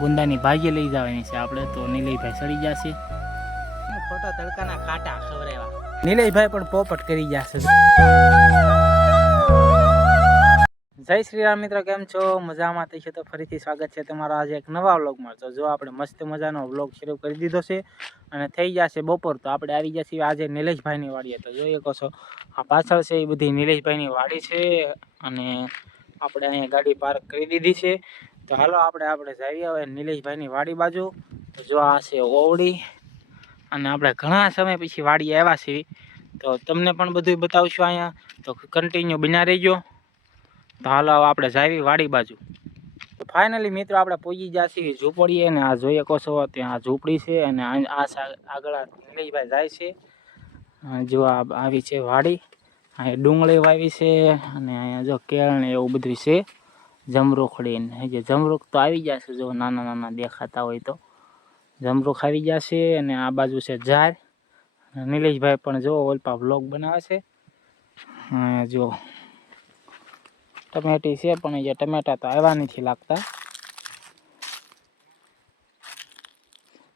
ગુંદાની ભાજી લઈ જવાની છે આપણે, તો નીલયભાઈ સડી જશે. ખોટા તડકાના કાંટા ખવરેવા. નીલયભાઈ પણ પોપટ કરી જશે. જય શ્રી રામ મિત્રો, કેમ છો? મજામાં થઈ છે તો ફરીથી સ્વાગત છે તમારા આજે એક નવા વ્લોગમાં. તો જો આપણે મસ્ત મજાનો વ્લોગ શરૂ કરી દીધો છે અને થઈ જશે બપોર, તો આપણે આવી જશે આજે નીલેશભાઈની વાડીએ. તો જોઈ શકો છો આ પાછળ છે એ બધી નીલેશભાઈની વાડી છે અને આપણે અહીંયા ગાડી પાર્ક કરી દીધી છે. તો હાલો આપણે જઈએ હવે નીલેશભાઈની વાડી બાજુ. તો જો આ છે ઓવડી અને આપણે ઘણા સમય પછી વાડી આવ્યા છીએ, તો તમને પણ બધું બતાવશું અહીંયા. તો કન્ટિન્યુ બના રહીજો. તો હાલો આપણે જાવી વાડી બાજુ. તો ફાઇનલી મિત્રો આપણે પહોંચી ગયા છીએ ઝૂંપડીએ, અને આ જોઈ શકો છો ત્યાં આ ઝૂંપડી છે અને આ આગળ નીલેશભાઈ જાય છે. જો આવી છે વાડી, અહીંયા ડુંગળી વાવી છે અને અહીંયા જો કેળ ને એવું બધું છે. જમરૂખડી ને જે જમરૂખ તો આવી ગયા છે, જો નાના નાના દેખાતા હોય તો જમરૂખ આવી ગયા છે. અને આ બાજુ છે ઝાડ. નીલેશભાઈ પણ જો ઓલપા વ્લોગ બનાવે છે. જો ટમેટી છે પણ એ ટમેટા તો આવ્યા નથી લાગતા.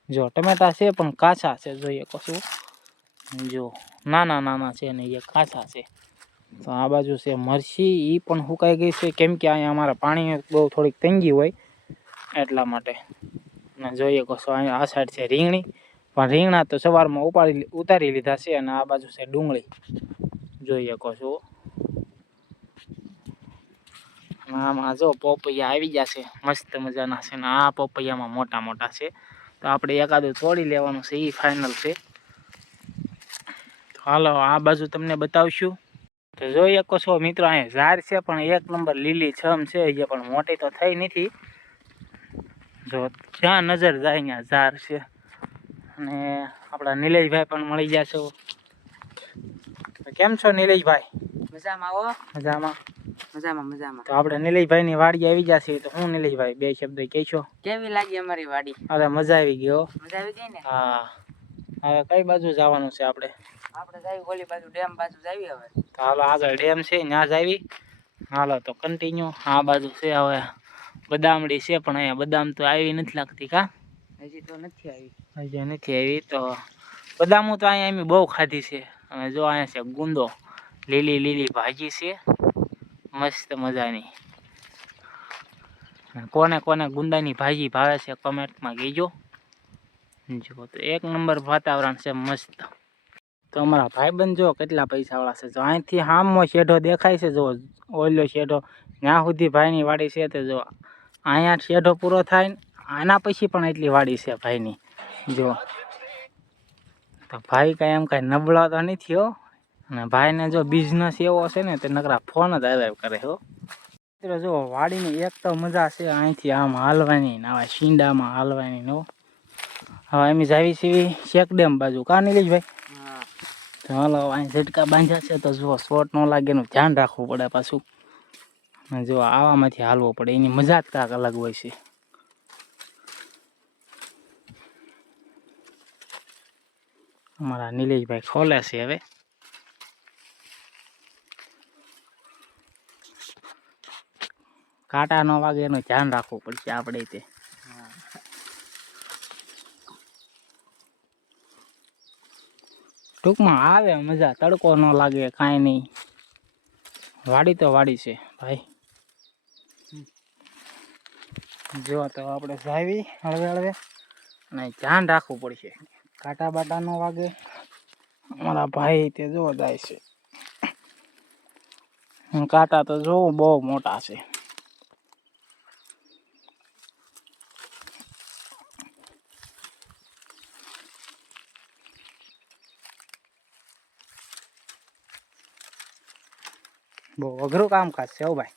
જો ટમેટા છે પણ કાચા છે, જોઈએ કશું જો નાના નાના છે ને એ કાચા છે. તો આ બાજુ છે મરચી, એ પણ સુકાઈ ગઈ છે, કેમ કે અહીંયા અમારા પાણી બહુ થોડીક તંગી હોય એટલા માટે. અને જોઈએ કશું અહીંયા આ સાઈડ છે રીંગણી, પણ રીંગણા તો સવારમાં ઉતારી લીધા છે. અને આ બાજુ છે ડુંગળી, જોઈએ કશું. આમાં જો પોપૈયા આવી જશે મસ્ત મજાના છે ને આ પોપૈયામાં મોટા મોટા છે, તો આપણે એકાદું તોડી લેવાનું છે, એ ફાઇનલ છે. તો હાલો આ બાજુ તમને બતાવશું. તો જોઈ શકો છો મિત્રો અહીંયા ઝાડ છે પણ એક નંબર લીલી છમ છે, એ પણ મોટી તો થઈ નથી. જો જ્યાં નજર જાય ત્યાં ઝાડ છે. અને આપણા નીલેશભાઈ પણ મળી જશે. કેમ છો નીલેશભાઈ? મજામાં આવો. મજામાં મજામાં. તો આપણે નીલેશભાઈની વાડી આવી જશે, તો હું નીલેશભાઈ બે શબ્દ કહેશો? કેવી લાગી અમારી વાડી? અરે મજા આવી ગયો. મજા આવી ગઈ ને? હા. હવે કઈ બાજુ જવાનું છે આપણે? આપણે જાવી ઓલી બાજુ, ડેમ બાજુ જાવી હવે. તો હાલો આગળ ડેમ છે ત્યાં જાવી. હાલો તો કન્ટિન્યુ. આ બાજુ છે હવે બદામડી છે, પણ અહીંયા બદામ તો આવી નથી લાગતી. કા હજી તો નથી આવી. હજી નથી આવી. તો બદામું તો અહીંયા એમ બહુ ખાધી છે. અને જો અહીંયા છે ગુંદો, લીલી લીલી ભાજી છે મસ્ત મજાની. કોને કોને ગુંદાની ભાજી ભાવે છે કમેન્ટમાં કહેજો. જો તો એક નંબર વાતાવરણ છે મસ્ત. તો અમારા ભાઈબંધ જો કેટલા પૈસાવાળા છે. જો અહીંથી હામો શેઢો દેખાય છે, જો ઓલો શેઢો ત્યાં સુધી ભાઈની વાડી છે. તો જો અહીંયા શેઢો પૂરો થાય ને આના પછી પણ એટલી વાડી છે ભાઈની. જો તો ભાઈ કાંઈ એમ કાંઈ નબળા તો નથી હો. અને ભાઈને જો બિઝનેસ એવો છે ને તે નકરા ફોન જ આવ્યા કરે હો. મિત્રો જો વાડીની એક તો મજા છે અહીંથી આમ હાલવાની ને આવા શીંડામાં હાલવાની નો. હવે અમે જાવી છીએ શેક ડેમ બાજુ. કા નીલેશભાઈ? હા. તો હાલો અહીં ઝટકા બાંધ્યા છે, તો જો શોર્ટ ન લાગે એનું ધ્યાન રાખવું પડે પાછું. અને જો આવામાંથી હાલવું પડે, એની મજા જ કાંઈક અલગ હોય છે. અમારા નીલેશભાઈ ખોલે છે હવે. કાંટા ન વાગે એનું ધ્યાન રાખવું પડશે આપણે. તે ટૂંકમાં આવે મજા, તડકો ન લાગે કાંઈ નહીં. વાડી તો વાડી છે ભાઈ. જો તો આપણે જાવી હળવે હળવે અને ધ્યાન રાખવું પડશે, કાંટા બાટા ન વાગે. અમારા ભાઈ તે જો જાય છે. કાંટા તો જોવું બહુ મોટા છે. બહુ અઘરું કામકાજ છે હો ભાઈ.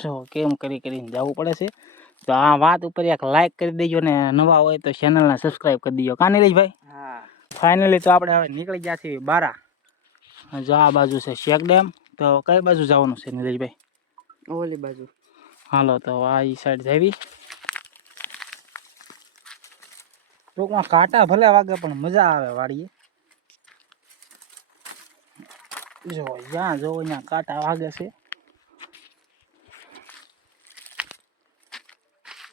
જો કેમ કરીને જવું પડે છે. તો આ વાત ઉપર એક લાઈક કરી દેજો ને નવા હોય તો ચેનલને સબસ્ક્રાઈબ કરી દેજો. કા નીલેશભાઈ? હા. ફાઇનલી તો આપણે હવે નીકળી ગયા છીએ બારા. જો આ બાજુ છે શેક ડેમ. તો કઈ બાજુ જવાનું છે નીલેશભાઈ? ઓલી બાજુ. હાલો તો આ સાઈડ જાવી. ટૂંકમાં કાંટા ભલે વાગે પણ મજા આવે વાડીએ. જો જ્યાં જોવો ત્યાં કાંટા વાગે છે.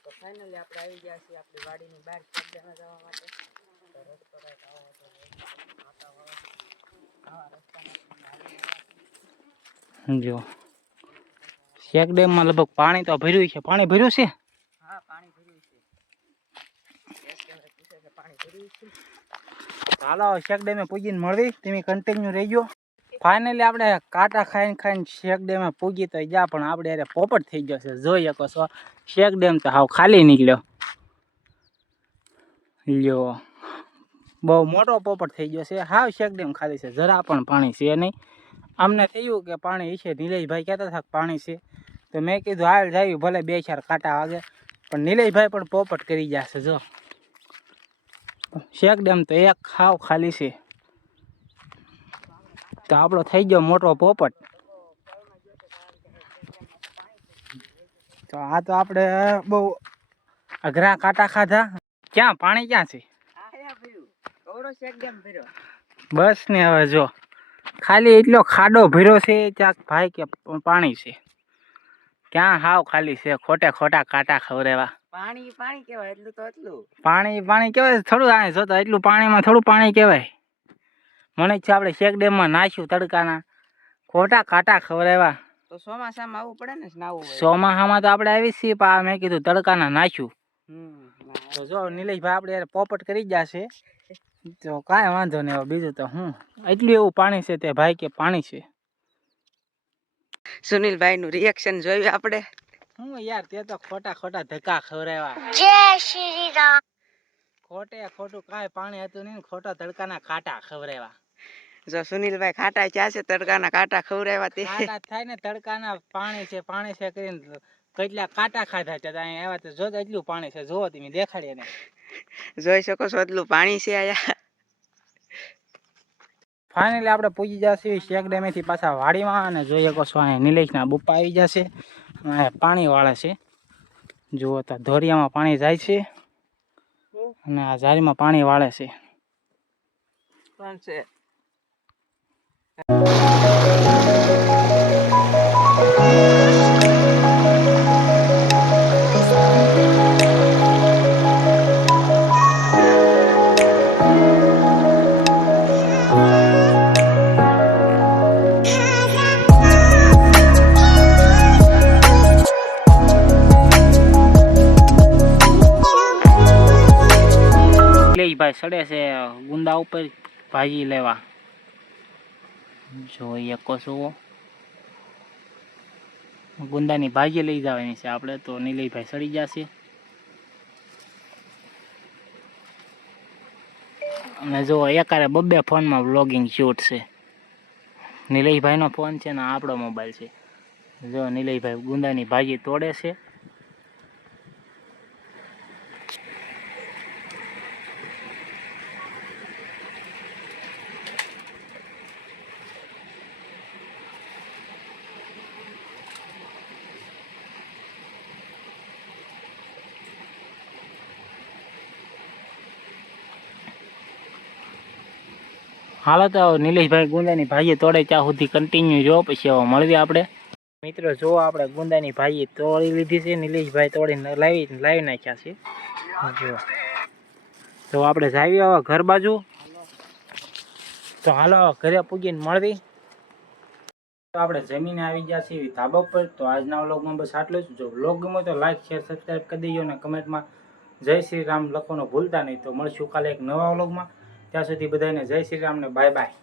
તો ફાઇનલી આપણે આવી ગયા છીએ આપણી વાડીની બહાર ખેતરમાં જવા માટે. તો રસ્તો કાંઈક આવો હતો. આવા રસ્તામાં જો શેક ડેમમાં લગભગ પાણી તો ભર્યું છે. પાણી ભર્યું છે. હા, પાણી ભર્યું છે. પૂછે કે પાણી ભર્યું છે. હાલો શેક ડેમે પૂજીને મળવી. તમે કન્ટિન્યુ રહેજો. ફાઇનલી આપણે કાંટા ખાઈને શેક ડેમે પૂજી તો ગયા, પણ આપણે યારે પોપટ થઈ ગયો છે. જોઈ શકો છો શેક ડેમ તો હાવ ખાલી નીકળ્યો. લ્યો બહુ મોટો પોપટ થઈ ગયો છે. હાવ શેક ડેમ ખાલી છે. જરા પણ પાણી છે નહીં. અમને થયું કે પાણી છે. નિલેશભાઈ કહેતા હતા પાણી છે, તો મેં કીધું હાલ જાય ભલે 2-4 કાંટા વાગે, પણ નિલેશભાઈ પણ પોપટ કરી જશે. જો શેક ડેમ તો એક હાવ ખાલી છે. તો આપણો થઈ ગયો મોટો પોપટ. તો આ તો આપણે બહુ અઘરા કાંટા ખાધા. ક્યાં પાણી ક્યાં છે? કવડો શેક ડેમ ભર્યો. બસ ને હવે જો ખાલી એટલો ખાડો ભર્યો છે. ક્યાંક ભાઈ કે પાણી છે? ક્યાં હાવ ખાલી છે. ખોટા કાંટા ખવડાવ્યા. પાણી પાણી કહેવાય એટલું તો એટલું. પાણી કહેવાય થોડું. આ જોતા એટલું પાણીમાં થોડું પાણી કહેવાય. મને છે આપણે શેક ડેમમાં નાખ્યું તડકાના. ખોટા કાંટા ખવડાવ્યા. તો ચોમાસામાં આવવું પડે ને નાવું હોય. ચોમાસામાં તો આપણે આવી છીએ, પણ મેં કીધું તડકાના નાખ્યું. ના. તો જો નિલેશભાઈ આપણે યાર પોપટ કરી જશે. તો કાંઈ વાંધો નહીં. હવે બીજું તો હું એટલું એવું પાણી છે તે ભાઈ કે પાણી છે. સુનિલભાઈ નું રિએક્શન જોયું આપણે. હું યાર તે તો ખોટા ધક્કા ખવડાવ્યા. જય શ્રી રામ. ખોટું કાંઈ પાણી હતું નહીં. ખોટા તડકાના કાંટા ખવડાવ્યા. જો સુનિલભાઈ ખાટા ક્યાં છે તડકાના કાંટા ખવડાવ્યા તે. કાંટા થાય ને તડકાના. પાણી છે કરીને કેટલા કાંટા ખાધા છે. અહીંયા આવ્યા તો જો એટલું પાણી છે. જોવો તમે દેખાડીએ ને. જોઈ શકો છો એટલું પાણી છે આયા. ફાઇનલી આપણે પૂજી જશે શેક ડેમેથી પાછા વાડીમાં. અને જોઈ શકો છો અહીંયા નિલેશના બપ્પા આવી જશે. અહીંયા પાણી વાળે છે. જુઓ તો ધોરિયામાં પાણી જાય છે અને આ ઝારીમાં પાણી વાળે છે. કોણ છે? ભાઈ સડે છે ગુંદા ઉપર ભાજી લેવા. જોઈએ કશું ગુંદાની ભાજી લઈ જવાની છે આપણે. તો નિલેશભાઈ સડી જશે. અને જો એકારે 2 ફોનમાં વ્લોગિંગ શૂટ છે. નિલેશભાઈનો ફોન છે ને આપણો મોબાઈલ છે. જો નિલેશભાઈ ગુંદાની ભાજી તોડે છે. હાલો તો નિલેશભાઈ ગુંદાની ભાજી તોડે ત્યાં સુધી કન્ટિન્યુ જો, પછી હવે મળવી આપણે. મિત્રો જો આપણે ગુંદાની ભાજી તોડી લીધી છે. નિલેશભાઈ તોડીને લાવી નાખ્યા છે. જો તો આપણે જાવી હવે ઘર બાજુ. તો હાલો ઘરે પૂગીને મળવી. તો આપણે જમીને આવી ગયા છીએ ધાબા પર. તો આજના વ્લોગમાં બસ આટલું જ. જો વ્લોગ ગમે તો લાઈક શેર સબસ્ક્રાઈબ કરી દેજો અને કમેન્ટમાં જય શ્રી રામ લખવાનું ભૂલતા નહીં. તો મળશું કાલે એક નવા વ્લોગમાં. ત્યાં સુધી બધાને જય શ્રી રામ ને બાય બાય.